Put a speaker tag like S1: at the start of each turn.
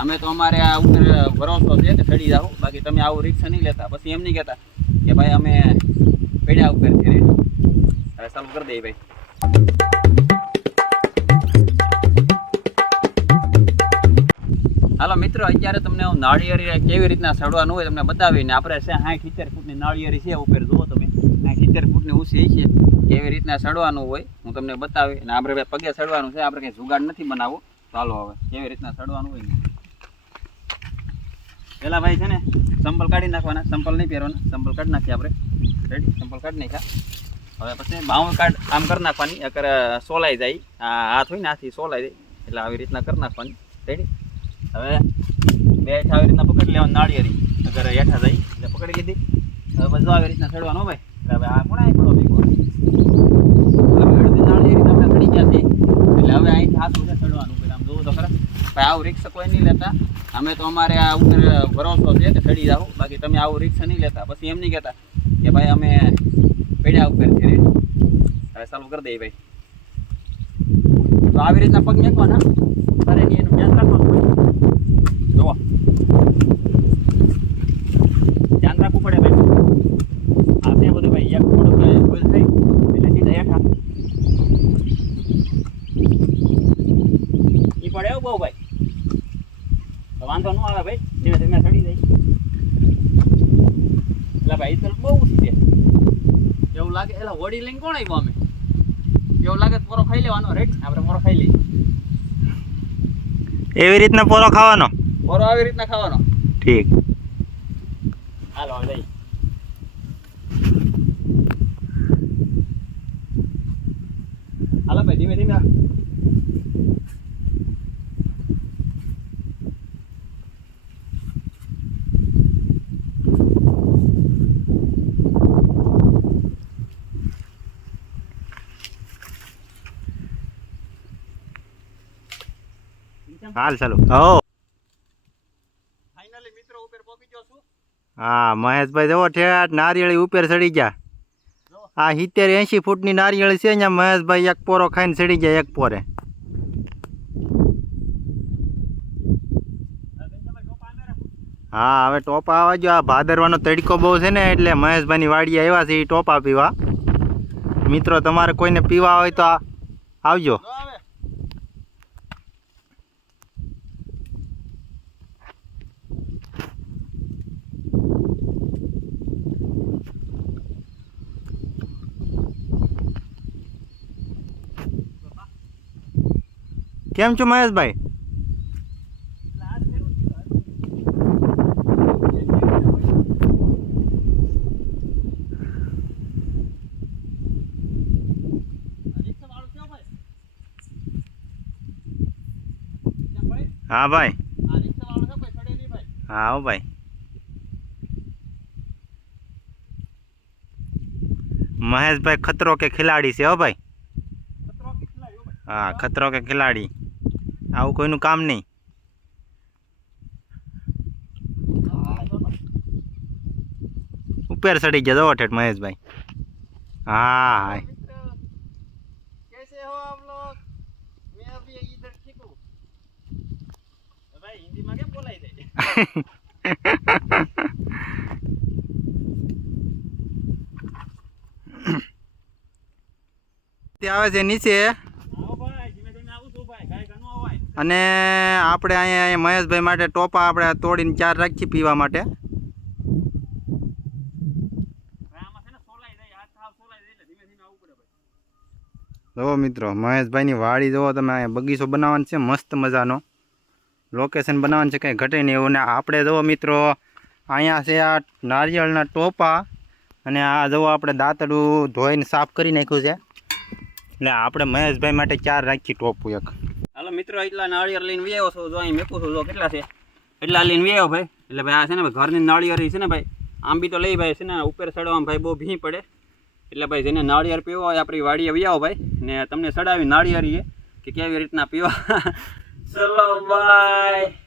S1: અમે તો અમારે આ ઉપર ભરોસો છે કે ચડી જાઓ બાકી તમે આવું રિક્ષા નહીં લેતા. પછી એમ નહીં કહેતા કે ભાઈ અમે પેડા ઉપર છે હવે ચાલુ કરી દઈએ ભાઈ. હાલો મિત્રો, અત્યારે તમને હું નાળિયેરી કેવી રીતના સડવાનું હોય તમને બતાવીને આપણે છે સાઠ સિત્તેર ફૂટની નાળિયેરી છે ઉપર. જુઓ તમે, સાઠ સિત્તેર ફૂટની ઊંચી છે કેવી રીતના સડવાનું હોય હું તમને બતાવી અને આપણે પગે સડવાનું છે. આપણે કંઈ જુગાડ નથી બનાવવું. ચાલો હવે, કેવી રીતના સડવાનું હોય પેલા ભાઈ છે ને સંપલ કાઢી નાખવાના. સંપલ નહીં પહેરવાના. સંપલ કાઢી નાખીએ આપણે. રેડી સંપલ કાઢી નાખ્યા. હવે પછી બાઉ કાઢ આમ કરી નાખવાની. અગર સોલાઈ જાય. આ હાથ હોય ને હાથથી સોલાઈ જાય. એટલે આવી રીતના કરી નાખવાની. રેડી હવે બે આવી રીતના પકડી લેવાની નાળિયેરી. અગર હેઠા જાય, એટલે પકડી લીધી. હવે બધું આવી રીતના ચડવાનું ભાઈ. એટલે હવે આ કોણ આવી પડો ભેગો હવે અડધી નાળિયેરી તો આપણે ચડી ગયા છે એટલે હવે અહીંથી હાથ ઉઠે ચડવાનું પેલા આમ જોવું તો ખરા ભાઈ આવું રિક્ષા કોઈ નહીં લેતા. અમે તો અમારે આ ઉપર ભરોસો છે કે ચડી જાઓ. બાકી તમે આવું રિક્ષા નહીં લેતા. પછી એમ નહીં કહેતા કે ભાઈ અમે પેડા ઉપર છે રેડી હવે ચાલુ કરી દઈએ ભાઈ. તો આવી રીતના પગ મેકવાના? તારે એનું ધ્યાન રાખવાનું જોવા ધ્યાન રાખવું પડે ભાઈ. આ છે બધું ભાઈ. એક થોડુંક ભૂલ થઈ. એટલે સીધા હેઠા. ઈ પડે બહુ ભાઈ. વાંધો ન આવે ભાઈ ધીમે ધીમે ચડી જાય. એટલે ભાઈ તો બહુ ઊંચી છે. એવું લાગે એટલે હોડી લઈને કોણ આવ્યો અમે એવું લાગે પોરો ખાઈ લેવાનો રાઈટ આપણે પોરો ખાઈ લઈએ.
S2: એવી રીતના પોરો ખાવાનો?
S1: પોરો આવી રીતના ખાવાનો.
S2: ઠીક.
S1: હાલો લઈ. હાલો ભાઈ ધીમે ધીમે.
S2: હાલ ચાલો. હો.
S1: ફાઇનલી મિત્રો ઉપર પહોંચી ગયો છું.
S2: હા મહેશભાઈ જવો ઠેઠ નારિયેળી ઉપર ચડી ગયા.
S1: જો.
S2: આ સિત્તેર એંશી ફૂટની નારિયેળી છે અહીંયા મહેશભાઈ એક પોરો ખાઈને ચડી ગયા એક પોરે. હા હવે ટોપા આવવા જો આ ભાદરવાનો તડકો બહુ છે ને એટલે મહેશભાઈની વાડી આવ્યા છે એ ટોપા પીવા મિત્રો તમારે કોઈને પીવા હોય તો આ- આવજો. કેમ છો મહેશભાઈ? હા ભાઈ. હા ભાઈ. મહેશભાઈ ખતરો કે ખિલાડી છે હો ભાઈ.
S1: હા
S2: ખતરો કે ખિલાડી. આવું કોઈનું કામ નહીં. ઉપર ચડી ગયા જવો ઠેઠ મહેશભાઈ. હા આવે છે નીચે. અને આપણે અહીંયા મહેશભાઈ માટે ટોપા આપણે તોડીને ચાર રાખી પીવા માટે. જુઓ મિત્રો મહેશભાઈની વાડી જુઓ તમે અહીંયા બગીચો બનાવવાનો છે મસ્ત મજાનો. લોકેશન બનાવવાનું છે કંઈ ઘટે નહીં એવું. ને આપણે જુઓ મિત્રો અહીંયા છે આ નારિયેળના ટોપા. અને આ જુઓ આપણે દાંતડું ધોઈને સાફ કરી નાખ્યું છે. એટલે આપણે મહેશભાઈ માટે ચાર રાખી ટોપું એક.
S1: મિત્રો એટલા નાળિયેર લઈને વ્યાયો છો. જો અહીં મેકું છું, જો કેટલા છે? એટલા લઈને વ્યાયો ભાઈ. એટલે ભાઈ આ છે ને ભાઈ ઘરની નાળિયેરી છે ને ભાઈ. આંબી તો લઈ ભાઈ છે ને, ઉપર ચડવામાં ભાઈ બહુ ભી પડે. એટલે ભાઈ જેને નાળિયેર પીવો હોય, આપણી વાડીએ વ્યાવો ભાઈ. ને તમને ચડાવી નાળિયેરીએ કે કેવી રીતના પીવા. ચલો બાય